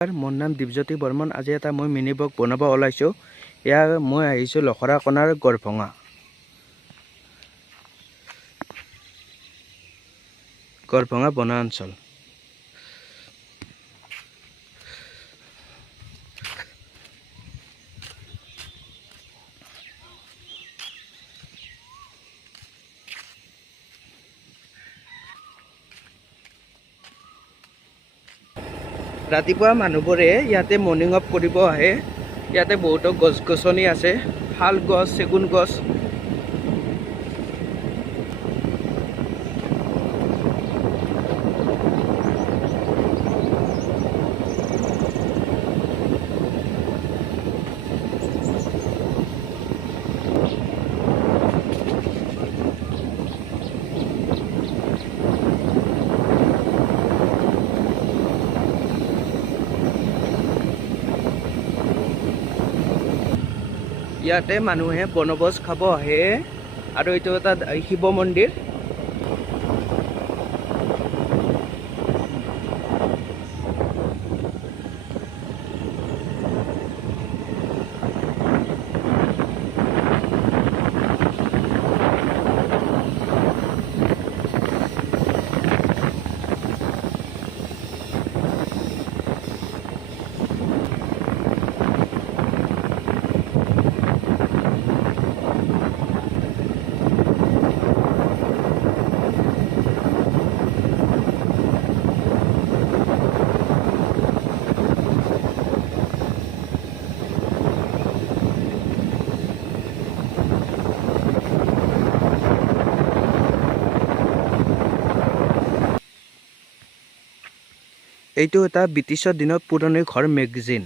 মোৰ নাম দীপজ্যোতি বৰ্মন। আজি এটা মই মিনি ব্লগ বনাব ওলাইছোঁ। ইয়াৰ মই আহিছোঁ লখৰা কণাৰ গড়ভঙা। গড়ভঙা বনাঞ্চল ৰাতিপুৱা মানুহবোৰে ইয়াতে মৰ্ণিং ৱাক কৰিব আহে। ইয়াতে বহুতো গছ গছনি আছে, শাল গছ, চেগুন গছ। ইয়াতে মানুহে বনভোজ খাব আহে। আৰু এইটো এটা শিৱ মন্দিৰ। এইটো এটা ব্ৰিটিছৰ দিনৰ পুৰণি ঘৰ মেগজিন।